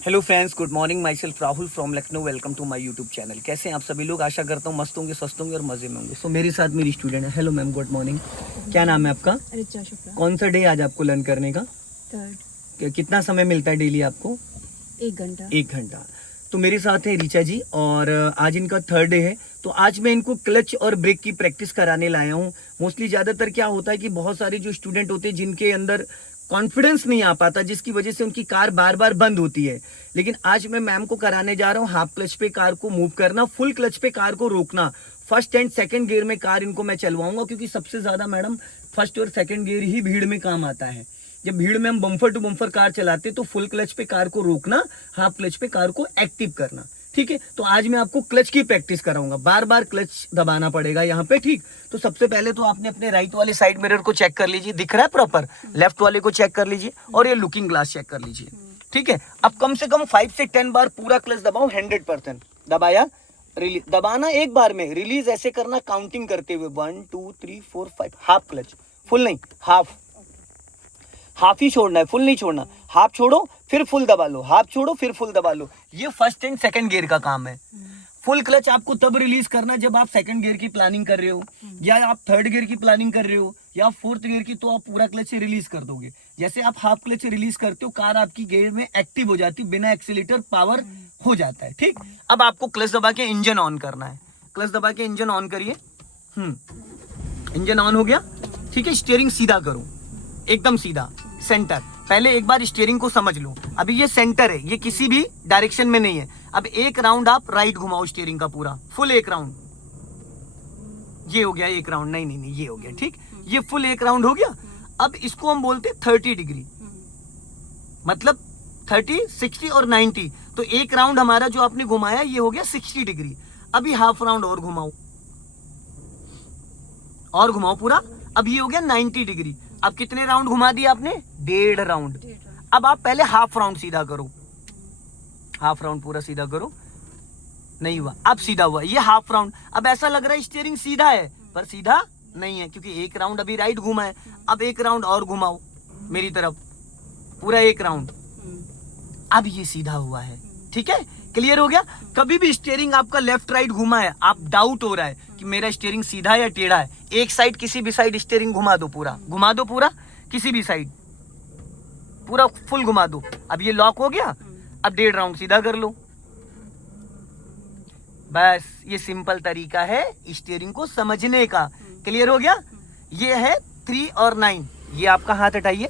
Hello friends, good morning. Myself Rahul from Lucknow. Welcome to my YouTube channel. कैसे हैं आप सभी लोग? आशा करता हूँ मस्त होंगे, स्वस्थ होंगे और मजे में होंगे। सो मेरे साथ मेरी स्टूडेंट है। Hello ma'am, good morning. क्या नाम है आपका? रिचा शुक्ला। कौन सा डे आज आपको लर्न करने का? थर्ड। कितना समय मिलता है डेली आपको? 1 घंटा। 1 घंटा। तो मेरे साथ है रिचा जी और आज इनका थर्ड डे है। तो आज मैं इनको क्लच और ब्रेक की प्रैक्टिस कराने लाया हूँ। मोस्टली ज़्यादातर क्या होता है कि बहुत सारे जो स्टूडेंट होते हैं जिनके अंदर कॉन्फिडेंस नहीं आ पाता, जिसकी वजह से उनकी कार बार बार बंद होती है। लेकिन आज मैं मैम को कराने जा रहा हूँ हाफ क्लच पे कार को मूव करना, फुल क्लच पे कार को रोकना। फर्स्ट एंड सेकंड गियर में कार इनको मैं चलवाऊंगा, क्योंकि सबसे ज्यादा मैडम फर्स्ट और सेकंड गियर ही भीड़ में काम आता है। जब भीड़ में हम बम्फर टू बम्फर कार चलाते तो फुल क्लच पे कार को रोकना, हाफ क्लच पे कार को एक्टिव करना। ठीक है, तो आज मैं आपको क्लच की प्रैक्टिस कराऊंगा। बार बार क्लच दबाना पड़ेगा यहाँ पे। ठीक, तो सबसे पहले तो आपने अपने राइट वाले साइड मिरर को चेक कर लीजिए, दिख रहा है प्रॉपर। लेफ्ट वाले को चेक कर लीजिए और ये लुकिंग ग्लास चेक कर लीजिए। ठीक है, अब कम से कम 5 से 10 बार पूरा क्लच दबाओ। 100% दबाया, रिलीज दबाना एक बार में, रिलीज ऐसे करना काउंटिंग करते हुए 1 2 3 4 5। हाफ क्लच, फुल नहीं, हाफ ही छोड़ना है, फुल नहीं छोड़ना। हाफ छोड़ो फिर फुल दबा लो, हाफ छोड़ो फिर फुल दबा लो। ये फर्स्ट एंड सेकंड गियर का काम है। फुल क्लच आपको तब रिलीज करना जब आप सेकंड गियर की प्लानिंग कर रहे हो, या आप थर्ड गियर की प्लानिंग कर रहे हो, या फोर्थ गियर की, तो आप पूरा क्लच रिलीज कर दोगे। जैसे आप हाफ क्लच रिलीज करते हो, कार आपकी गियर में एक्टिव हो जाती, बिना एक्सीलेटर पावर हो जाता है। ठीक, अब आपको क्लच दबा के इंजन ऑन करना है। क्लच दबा के इंजन ऑन करिए। इंजन ऑन हो गया। ठीक है, स्टीयरिंग सीधा करो, एकदम सीधा सेंटर। पहले एक बार स्टीयरिंग को समझ लो। अभी ये सेंटर है, ये किसी भी डायरेक्शन में नहीं है। अब एक राउंड आप राइट घुमाओ स्टीयरिंग का पूरा, फुल एक राउंड। ये हो गया एक राउंड, नहीं ये हो गया। ठीक, ये फुल एक राउंड हो गया। अब इसको हम बोलते 30 डिग्री, मतलब 30, 60 और 90। तो एक राउंड हमारा जो आपने घुमाया ये हो गया 60 डिग्री। अभी हाफ राउंड और घुमाओ, और घुमाओ पूरा। अब ये हो गया 90 डिग्री। अब कितने राउंड घुमा दिया आपने? 1.5 राउंड। अब आप पहले हाफ राउंड सीधा करो, हाफ राउंड पूरा सीधा करो। नहीं हुआ, अब सीधा हुआ, ये हाफ राउंड। अब ऐसा लग रहा है स्टीयरिंग सीधा है, पर सीधा नहीं है, क्योंकि एक राउंड अभी राइट घुमा है। अब एक राउंड और घुमाओ मेरी तरफ, पूरा एक राउंड। अब ये सीधा हुआ है। ठीक है, क्लियर हो गया? कभी भी स्टीयरिंग आपका लेफ्ट राइट घुमा है, आप डाउट हो रहा है कि मेरा स्टीयरिंग सीधा है या टेढ़ा है, एक साइड, किसी भी साइड स्टीयरिंग घुमा दो पूरा, घुमा दो पूरा, किसी भी साइड पूरा फुल घुमा दो। अब ये लॉक हो गया। अब 1.5 राउंड सीधा कर लो। बस ये सिंपल तरीका है स्टीयरिंग को समझने का। क्लियर हो गया? ये है 3 और 9। ये आपका हाथ हटाइए।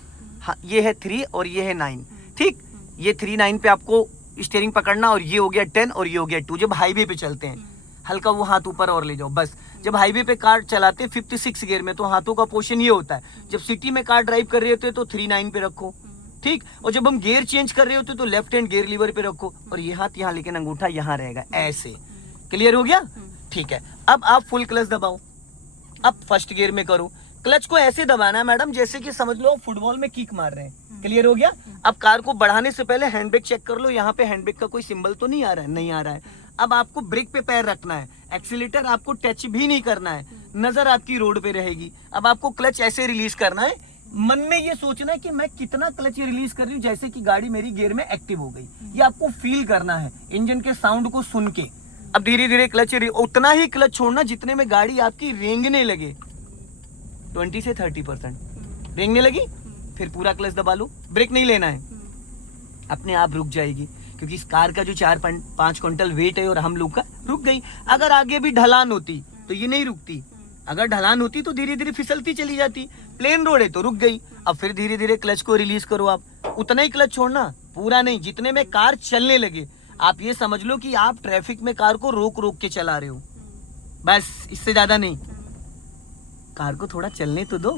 ये है 3 और ये है 9। ठीक, ये 3 9 पे आपको स्टीयरिंग पकड़ना, और ये हो गया 10 और ये हो गया 2। जब हाईवे पे चलते हैं, हल्का वो हाथ ऊपर और ले जाओ बस। जब हाईवे पे कार चलाते हैं 56 गियर में, तो हाथों का पोजीशन ये होता है। जब सिटी में कार ड्राइव कर रहे होते तो 3 9 पे रखो। ठीक, और जब हम गियर चेंज कर रहे होते तो लेफ्ट हैंड गियर लीवर पे रखो, और ये हाथ यहाँ, लेकिन अंगूठा यहाँ रहेगा ऐसे। क्लियर हो गया? ठीक है, अब आप फुल क्लच दबाओ। अब फर्स्ट गियर में करो। क्लच को ऐसे दबाना है मैडम जैसे कि समझ लो फुटबॉल में किक मार रहे हैं। क्लियर हो गया? अब कार को बढ़ाने से पहले हैंडब्रेक चेक कर लो। यहाँ पे हैंडब्रेक का कोई सिंबल तो नहीं आ रहा है? नहीं आ रहा है। अब आपको ब्रेक पे पैर रखना है, एक्सीलेटर आपको टच भी नहीं करना है, नजर आपकी रोड पे रहेगी। अब आपको क्लच ऐसे रिलीज करना है, मन में ये सोचना है कि मैं कितना क्लच रिलीज कर रही हूँ, जैसे कि गाड़ी मेरी गियर में एक्टिव हो गई। ये आपको फील करना है इंजन के साउंड को सुन के। अब धीरे धीरे क्लच, उतना ही क्लच छोड़ना जितने में गाड़ी आपकी रेंगने लगे। 20 से 30% रेंगने लगी, फिर पूरा क्लच दबा लो। ब्रेक नहीं लेना है, अपने आप रुक जाएगी, क्योंकि इस कार का जो 4-5 क्विंटल वेट है और हम लोग का, रुक गई। अगर आगे भी ढलान होती तो ये नहीं रुकती। अगर ढलान होती तो धीरे धीरे फिसलती चली जाती। प्लेन रोड है तो रुक गई। अब फिर धीरे धीरे क्लच को रिलीज करो। आप उतना ही क्लच छोड़ना, पूरा नहीं, जितने में कार चलने लगे। आप ये समझ लो कि आप ट्रैफिक में कार को रोक रोक के चला रहे हो, बस, इससे ज्यादा नहीं। कार को थोड़ा चलने तो दो,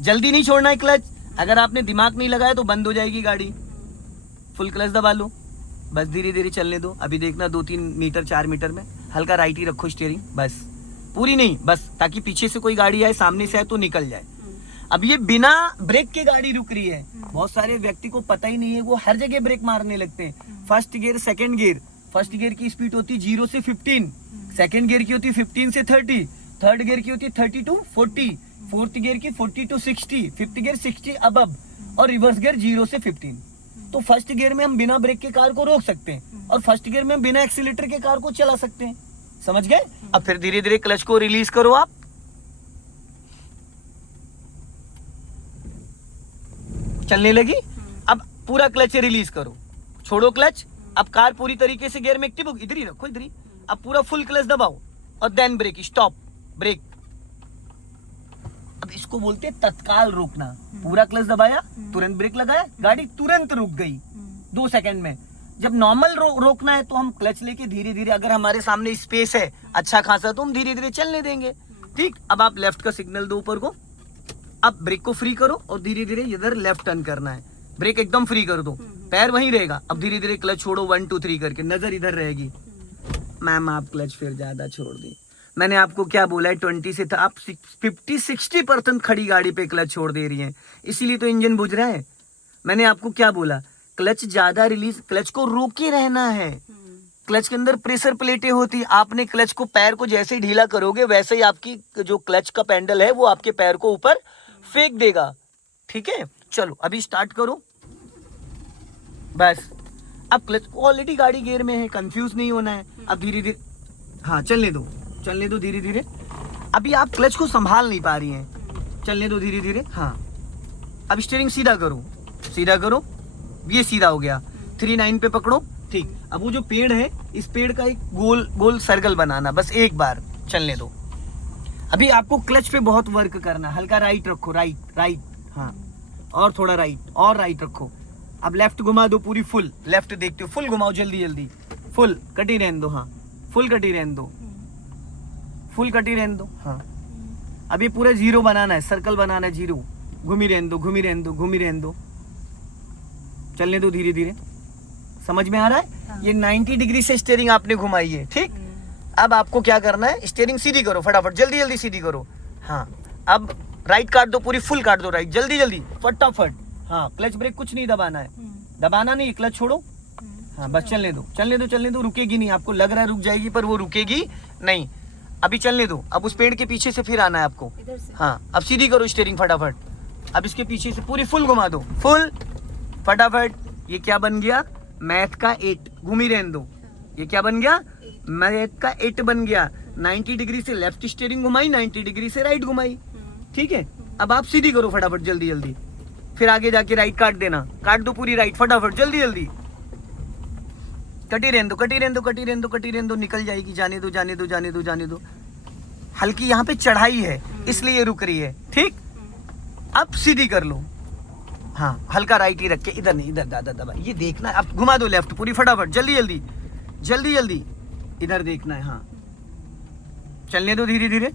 जल्दी नहीं छोड़ना है क्लच। अगर आपने दिमाग नहीं लगाया तो बंद हो जाएगी गाड़ी। फुल क्लच दबा लो, बस धीरे धीरे चलने दो। अभी देखना 2-3 मीटर 4 मीटर में हल्का राइट ही रखो स्टीयरिंग, बस, पूरी नहीं, बस, ताकि पीछे से कोई गाड़ी आए, सामने से आए तो निकल जाए। अब ये बिना ब्रेक के गाड़ी रुक रही है। बहुत सारे व्यक्ति को पता ही नहीं है, वो हर जगह ब्रेक मारने लगते हैं। First gear, second gear, first gear की स्पीड होती है 0 से 15, सेकंड गियर की होती है 15 से 30, थर्ड गियर की होती है 30 to 40, फोर्थ गियर की 40 to 60, फिफ्थ गियर 60 अबव, और रिवर्स गियर 0 से 15। तो फर्स्ट गियर में हम बिना ब्रेक के कार को रोक सकते हैं और फर्स्ट गियर में बिना एक्सीलेटर के कार को चला सकते हैं। समझ गए? अब फिर धीरे धीरे क्लच को रिलीज करो आप। चलने लगी। अब पूरा क्लच रिलीज करो, छोड़ो क्लच। अब कार पूरी तरीके से गियर में एक्टिव होगी। इधर ही रखो, इधर ही। अब पूरा फुल क्लच दबाओ और देन ब्रेक, स्टॉप, ब्रेक। अब इसको बोलते हैं तत्काल रोकना। पूरा क्लच दबाया, तुरंत ब्रेक लगाया, गाड़ी तुरंत रुक गई 2 सेकंड में। जब नॉर्मल रोकना है तो हम क्लच लेके धीरे धीरे, अगर हमारे सामने स्पेस है अच्छा खासा, तो हम धीरे धीरे चलने देंगे। ठीक, अब आप लेफ्ट का सिग्नल दो ऊपर को। अब ब्रेक को फ्री करो और धीरे धीरे इधर लेफ्ट टर्न करना है। ब्रेक एकदम फ्री कर दो, पैर वहीं रहेगा। अब धीरे धीरे क्लच छोड़ो 1 2 3 करके, नजर इधर रहेगी। मैम आप क्लच फिर ज्यादा छोड़ दी। मैंने आपको क्या बोला है, 20 से था, आप 50-60% खड़ी गाड़ी पे क्लच छोड़ दे रही हैं, इसीलिए तो इंजन बुझ रहा है। मैंने आपको क्या बोला, क्लच ज्यादा रिलीज, क्लच को रोके रहना है। क्लच के अंदर प्रेशर प्लेटें होती, आपने क्लच को, पैर को जैसे ही ढीला करोगे वैसे ही आपकी जो क्लच का पेंडल है वो आपके पैर को ऊपर फेंक देगा। ठीक है, चलो अभी स्टार्ट करो बस। अब क्लच, ऑलरेडी गाड़ी गियर में है, कंफ्यूज नहीं होना है। अब धीरे धीरे, हाँ चलने दो, चलने दो धीरे धीरे। अभी आप क्लच को संभाल नहीं पा रही हैं, चलने दो धीरे धीरे। हाँ, अब स्टीयरिंग सीधा करो, सीधा करो, ये सीधा हो गया। 39 पे पकड़ो। ठीक, अब वो जो पेड़ है, इस पेड़ का एक गोल गोल सर्कल बनाना, बस एक बार चलने दो। अभी आपको क्लच पे बहुत वर्क करना, हल्का राइट रखो, राइट राइट, हाँ, और थोड़ा राइट, और राइट रखो। अब लेफ्ट घुमा दो पूरी, फुल लेफ्ट देखते हो, फुल घुमाओ जल्दी जल्दी, फुल कटी रहने दो। हाँ, फुल कटी रहने दो, फुल कटी रहने दो। हाँ, अभी पूरा जीरो बनाना है, सर्कल बनाना है, जीरो। घूमी रहने दो, घूमी रहने दो, घूमी रहने दो, चलने दो धीरे धीरे। समझ में आ रहा है? हाँ। ये 90 डिग्री से स्टीयरिंग आपने घुमाई है। ठीक, अब आपको क्या करना है, स्टीयरिंग सीधी करो फटाफट, जल्दी जल्दी सीधी करो। हाँ, अब राइट काट दो, पूरी फुल काट दो राइट, जल्दी जल्दी फटाफट। हाँ, क्लच ब्रेक कुछ नहीं दबाना है, दबाना नहीं, क्लच छोड़ो। हाँ, बस चलने दो, चलने दो, चलने दो, रुकेगी नहीं। आपको लग रहा है रुक जाएगी, पर वो रुकेगी नहीं। अभी चलने दो। अब उस पेड़ के पीछे से फिर आना है आपको। हाँ, अब सीधी करो स्टीयरिंग फटाफट। अब इसके पीछे से पूरी फुल घुमा दो, फुल फटाफट। ये क्या बन गया, मैथ का 8, घूमी रहने दो। ये क्या बन गया, मैथ का 8 बन गया। 90 डिग्री से लेफ्ट स्टीयरिंग घुमाई, 90 डिग्री से राइट घुमाई। ठीक है, अब आप सीधी करो फटाफट जल्दी जल्दी, फिर आगे जाके राइट काट देना, काट दो पूरी राइट फटाफट जल्दी जल्दी। कटी रहने दो, कटी रहने दो, कटी रहने दो, कटी रहने दो, निकल जाएगी, जाने दो, जाने दो, जाने दो, जाने दो। हल्की यहाँ पे चढ़ाई है इसलिए रुक रही है। ठीक, अब सीधी कर लो। हाँ, हल्का राइट ही रख के, इधर नहीं, इधर दादा दबा, ये देखना है। अब घुमा दो लेफ्ट पूरी फटाफट, जल्दी जल्दी, जल्दी जल्दी, इधर देखना है। हाँ, चलने दो धीरे धीरे,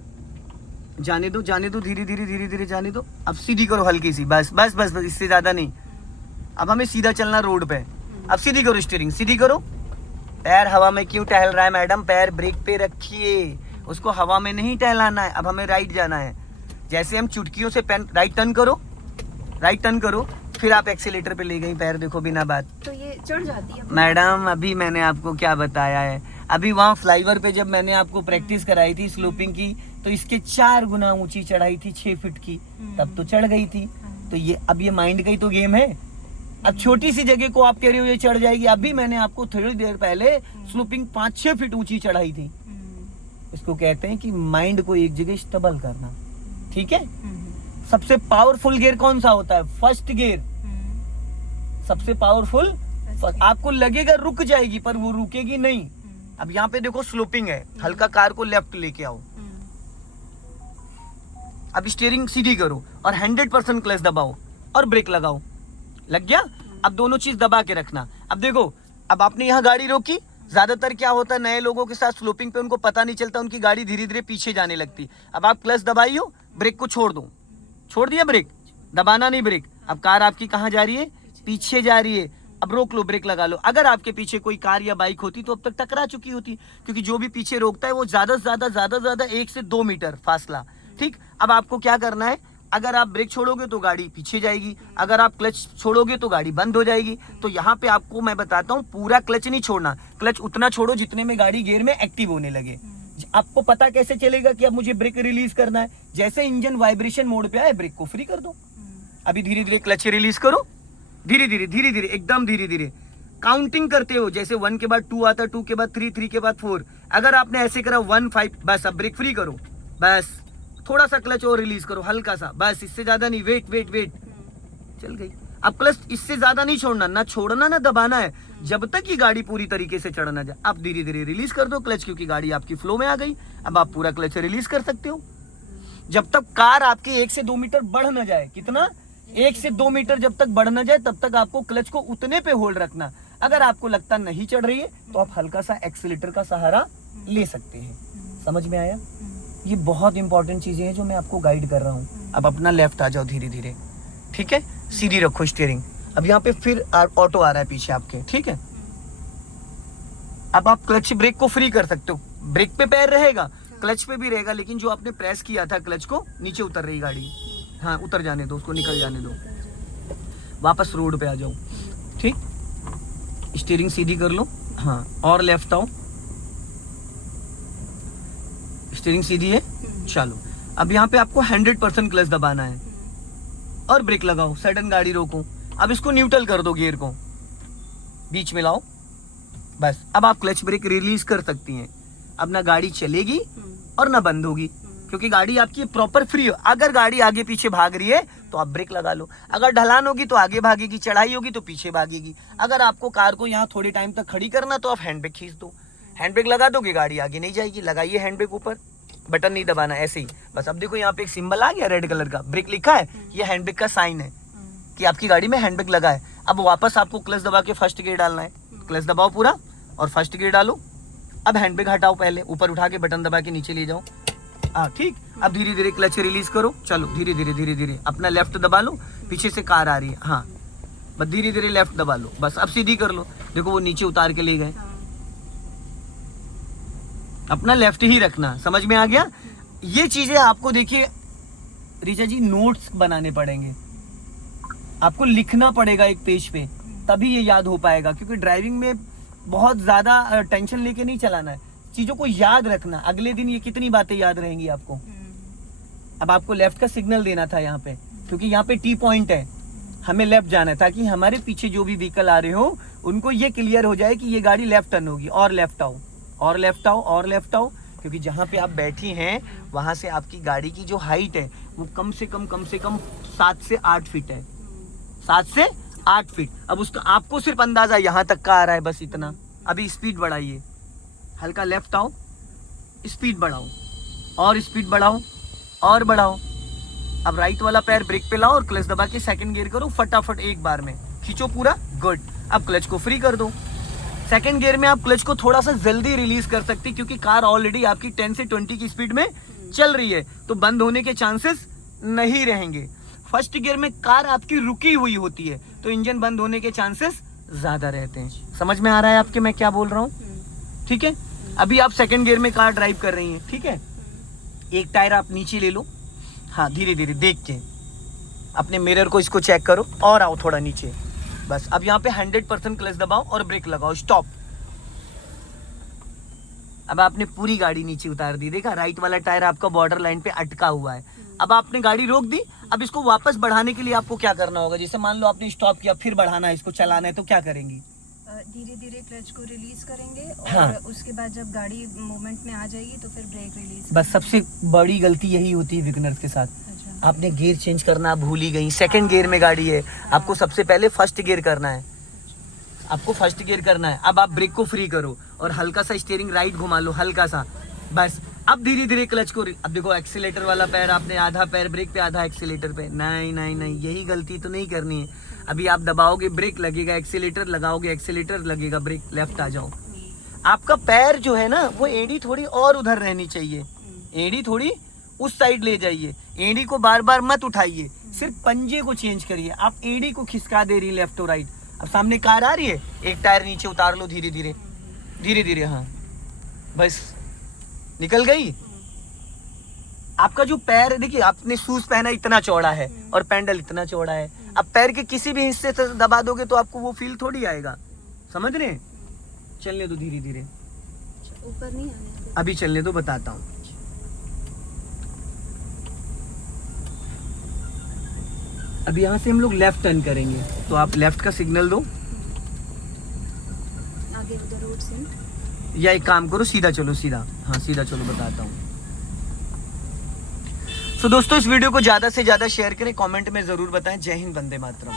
जाने दो, जाने दो, धीरे धीरे, धीरे धीरे जाने दो। अब सीधी करो हल्की सी, बस बस बस बस, इससे ज्यादा नहीं। अब हमें सीधा चलना रोड पे। अब सीधी करो स्टीयरिंग, सीधी करो। पैर हवा में क्यों टहल रहा है मैडम, पैर ब्रेक पे रखिए, उसको हवा में नहीं टहलाना है। अब हमें राइट जाना है, जैसे हम चुटकियों से पेन, राइट टर्न करो, राइट टर्न करो, फिर आप एक्सीलेटर पे ले गई पैर, देखो बिना बात। तो ये चढ़ जाती है मैडम, अभी मैंने आपको क्या बताया है, अभी वहाँ फ्लाईओवर पे जब मैंने आपको प्रैक्टिस कराई थी स्लोपिंग की, तो इसके 4 गुना ऊंची चढ़ाई थी 6 फीट की, तब तो चढ़ गई थी। तो ये अब ये माइंड का ही तो गेम है। अब छोटी सी जगह को आप कह रहे हो ये चढ़ जाएगी। अभी मैंने आपको थोड़ी देर पहले स्लोपिंग 5-6 फीट ऊंची चढ़ाई थी। इसको कहते हैं कि माइंड को एक जगह स्टेबल करना। ठीक है, सबसे पावरफुल गियर कौन सा होता है, फर्स्ट गियर। सबसे पावरफुल, आपको लगेगा रुक जाएगी पर वो रुकेगी नहीं। अब यहाँ पे देखो स्लोपिंग है, हल्का कार को लेफ्ट लेके आओ। अब स्टीयरिंग सीधी करो और 100% क्लच दबाओ और ब्रेक लगाओ। लग गया? अब दोनों चीज दबा के रखना। अब देखो, अब आपने यहाँ गाड़ी रोकी, ज्यादातर क्या होता है नए लोगों के साथ स्लोपिंग पे उनको पता नहीं चलता, उनकी गाड़ी धीरे धीरे पीछे जाने लगती। अब आप क्लच दबाई हो, ब्रेक को छोड़ दो, छोड़ दिया ब्रेक, दबाना नहीं ब्रेक। अब कार आपकी कहाँ जा रही है, पीछे जा रही है। अब रोक लो, ब्रेक लगा लो। अगर आपके पीछे कोई कार या बाइक होती तो अब तक टकरा चुकी होती, क्योंकि जो भी पीछे रोकता है वो ज्यादा से ज्यादा 1 से 2 मीटर फासला। ठीक, अब आपको क्या करना है, अगर आप ब्रेक छोड़ोगे तो गाड़ी पीछे जाएगी, अगर आप क्लच छोड़ोगे तो गाड़ी बंद हो जाएगी। तो यहाँ पे आपको मैं बताता हूँ, पूरा क्लच नहीं छोड़ना, क्लच उतना छोड़ो जितने में गाड़ी गियर में एक्टिव होने लगे। आपको पता कैसे चलेगा कि अब मुझे ब्रेक रिलीज करना है, जैसे इंजन वाइब्रेशन मोड पे आए ब्रेक को फ्री कर दो। अभी धीरे धीरे क्लच रिलीज करो, धीरे धीरे एकदम धीरे धीरे काउंटिंग करते हो, जैसे 1 के बाद 2 आता, 2 के बाद 3, 3 के बाद 4। अगर आपने ऐसे करा 1 5, बस अब ब्रेक फ्री करो, बस थोड़ा सा क्लच और रिलीज करो, हल्का सा, बस इससे ज्यादा नहीं, वेट, चल गई। अब क्लच इससे ज्यादा नहीं छोड़ना, ना छोड़ना ना दबाना है, जब तक ये गाड़ी पूरी तरीके से चढ़ ना जाए। अब धीरे धीरे रिलीज कर दो क्लच, क्योंकि गाड़ी आपकी फ्लो में आ गई। अब आप पूरा क्लच रिलीज कर सकते हो, जब तक कार आपके 1 से 2 मीटर बढ़ ना जाए। कितना? 1 से 2 मीटर जब तक बढ़ ना जाए, तब तक आपको क्लच को उतने पे होल्ड रखना। अगर आपको लगता नहीं चढ़ रही है, तो आप हल्का सा एक्सीलेटर का सहारा ले सकते हैं। समझ में आया? ये बहुत इंपॉर्टेंट चीजें हैं जो मैं आपको गाइड कर रहा हूँ। अब अपना लेफ्ट आ जाओ धीरे धीरे, ठीक है? सीधी रखो स्टीयरिंग। अब यहाँ पे फिर ऑटो आ रहा है पीछे आपके, ठीक है? अब आप क्लच ब्रेक को फ्री कर सकते हो, ब्रेक पे पैर रहेगा, क्लच पे भी रहेगा, लेकिन जो आपने प्रेस किया था क्लच को, नीचे उतर रही गाड़ी। हाँ, उतर जाने दो उसको, निकल जाने दो, वापस रोड पे आ जाओ, ठीक? स्टीयरिंग सीधी कर लो, हाँ, और लेफ्ट आओ, स्टीयरिंग सीधी है, चलो। अब यहाँ पे आपको 100% क्लच दबाना है और ब्रेक लगाओ, सडन गाड़ी रोको। अब इसको न्यूट्रल कर दो, गियर को बीच में लाओ, बस। अब आप क्लच ब्रेक रिलीज कर सकती हैं। अब ना गाड़ी चलेगी और ना बंद होगी, क्योंकि गाड़ी आपकी प्रॉपर फ्री हो। अगर गाड़ी आगे पीछे भाग रही है तो आप ब्रेक लगा लो, अगर ढलान होगी तो आगे भागेगी, चढ़ाई होगी तो पीछे भागेगी। अगर आपको कार को यहाँ थोड़े टाइम तक खड़ी करना, तो आप हैंड ब्रेक खींच दो, हैंड ब्रेक लगा दोगे, गाड़ी आगे नहीं जाएगी। लगाइए हैंड ब्रेक ऊपर, बटन नहीं दबाना, ऐसे ही बस। अब देखो यहाँ पे एक सिंबल आ गया रेड कलर का, ब्रेक लिखा है, ये हैंड ब्रेक का साइन है कि आपकी गाड़ी में हैंड ब्रेक लगा है। अब वापस आपको क्लच दबा के फर्स्ट गियर डालना है, क्लच दबाओ पूरा और फर्स्ट गियर डालो। अब हैंड ब्रेक हटाओ, पहले ऊपर उठा के बटन दबा के नीचे ले जाओ, हाँ ठीक। अब धीरे धीरे क्लच रिलीज करो, चलो धीरे धीरे अपना लेफ्ट दबा लो, पीछे से कार आ रही है, हाँ बस धीरे धीरे लेफ्ट दबा लो, बस। अब सीधी कर लो, देखो वो नीचे उतार के ले गए। अपना लेफ्ट ही रखना, समझ में आ गया? ये चीजें आपको देखिए रीचा जी नोट्स बनाने पड़ेंगे, आपको लिखना पड़ेगा एक पेज पे, तभी ये याद हो पाएगा। क्योंकि ड्राइविंग में बहुत ज्यादा टेंशन लेके नहीं चलाना है, चीजों को याद रखना। अगले दिन ये कितनी बातें याद रहेंगी आपको। अब आपको लेफ्ट का सिग्नल देना था यहाँ पे, क्योंकि यहाँ पे टी पॉइंट है, हमें लेफ्ट जाना है, ताकि हमारे पीछे जो भी व्हीकल आ रहे हो उनको ये क्लियर हो जाए कि ये गाड़ी लेफ्ट टर्न होगी। और लेफ्ट आओ, और लेफ्ट आओ, और लेफ्ट आओ, क्योंकि जहाँ पे आप बैठी हैं वहां से आपकी गाड़ी की जो हाइट है वो कम से कम 7 से 8 फीट है, 7 से 8 फीट। अब उसका आपको सिर्फ अंदाजा यहाँ तक का आ रहा है, बस इतना। अभी स्पीड बढ़ाइए, हल्का लेफ्ट आओ, स्पीड बढ़ाओ, और स्पीड बढ़ाओ, और बढ़ाओ। अब राइट वाला पैर ब्रेक पे लाओ और क्लच दबा के सेकंड गियर करो, फटाफट एक बार में खींचो पूरा, गुड। अब क्लच को फ्री कर दो। सेकंड गियर में आप क्लच को थोड़ा सा जल्दी रिलीज कर सकते, क्योंकि कार ऑलरेडी आपकी 10 से 20 की स्पीड में चल रही है, तो बंद होने के चांसेस नहीं रहेंगे। फर्स्ट गियर में कार आपकी रुकी हुई होती है, तो इंजन बंद होने के चांसेस ज्यादा रहते हैं। समझ में आ रहा है आपके मैं क्या बोल रहा हूँ? ठीक है। अभी आप सेकंड गियर में कार ड्राइव कर रही हैं, ठीक है। एक टायर आप नीचे ले लो, हाँ धीरे धीरे देख के अपने मिरर को इसको चेक करो, और आओ थोड़ा नीचे, बस। अब यहाँ पे 100% क्लच दबाओ और ब्रेक लगाओ, स्टॉप। अब आपने पूरी गाड़ी नीचे उतार दी, देखा राइट वाला टायर आपका बॉर्डर लाइन पे अटका हुआ है। अब आपने गाड़ी रोक दी। अब इसको वापस बढ़ाने के लिए आपको क्या करना होगा? जैसे मान लो आपने स्टॉप किया, फिर बढ़ाना है, इसको चलाना है, तो क्या करेंगी? धीरे धीरे क्लच को रिलीज करेंगे और हाँ। उसके बाद जब गाड़ी मूवमेंट में आ जाएगी तो फिर ब्रेक रिलीज। बस सबसे बड़ी गलती यही होती है बिगिनर्स के साथ। अच्छा। आपने गियर चेंज करना भूल ही गई। सेकंड गियर में गाड़ी है, आपको सबसे पहले फर्स्ट गियर करना है, आपको फर्स्ट गियर करना है। अब आप ब्रेक को फ्री करो और हल्का सा स्टीयरिंग राइट घुमा लो, हल्का सा, बस। अब धीरे धीरे क्लच को, अब देखो एक्सीलेटर वाला पैर आपने आधा पैर ब्रेक पे, आधा एक्सीलेटर पे। नहीं नहीं नहीं, यही गलती तो नहीं करनी है। अभी आप दबाओगे ब्रेक लगेगा, एक्सीलेटर लगाओगे एक्सीलेटर लगेगा, ब्रेक। लेफ्ट आ जाओ। आपका पैर जो है ना, वो एड़ी थोड़ी और उधर रहनी चाहिए, एड़ी थोड़ी उस साइड ले जाइए। एड़ी को बार बार मत उठाइए, सिर्फ पंजे को चेंज करिए। आप एड़ी को खिसका दे रही है लेफ्ट और राइट। अब सामने कार आ रही है, एक टायर नीचे उतार लो धीरे धीरे, धीरे धीरे, हाँ बस निकल गई। आपका जो पैर है, देखिए आपने शूज पहना इतना चौड़ा है और पैंडल इतना चौड़ा है। अब पैर के किसी भी हिस्से से दबा दोगे तो आपको वो फील थोड़ी आएगा, समझ रहे? चलने दो धीरे धीरे, ऊपर नहीं आने। अभी चलने दो, बताता हूँ। अब यहाँ से हम लोग लेफ्ट टर्न करेंगे, तो आप लेफ्ट का सिग्नल दो, आगे उधर रोड से या एक काम करो सीधा चलो, सीधा, हाँ सीधा चलो, बताता हूँ। तो दोस्तों इस वीडियो को ज़्यादा से ज़्यादा शेयर करें, कमेंट में ज़रूर बताएं। जय हिंद, वंदे मातरम।